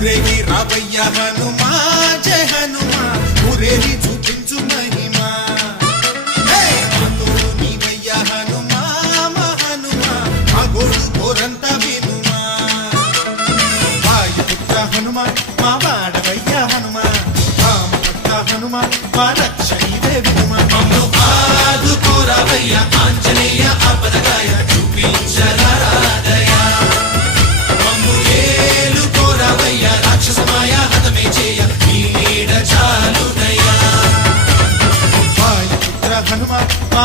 ఊరేగి రావయ్య హనుమా జయ హనుమా ఊరేగి చూపించు మహిమా నీవయ్య హనుమా మా హనుమా మా గోడు కోరంత వినుమా వాయుపుత్ర హనుమా మా వాడవయ్య హనుమా రామపుత్ర హనుమా మా రక్షణీవే వినుమా మమ్ము ఆదుకోరావయ్య ఆంజనేయ ఆపదగాయ చూపించరాదయ మమ్ము ఏలుకోరావయ్య రాక్షసమాయ హతమే చేయ నీ నీడ చాలునయ్యా వాయుపుత్ర హనుమా మా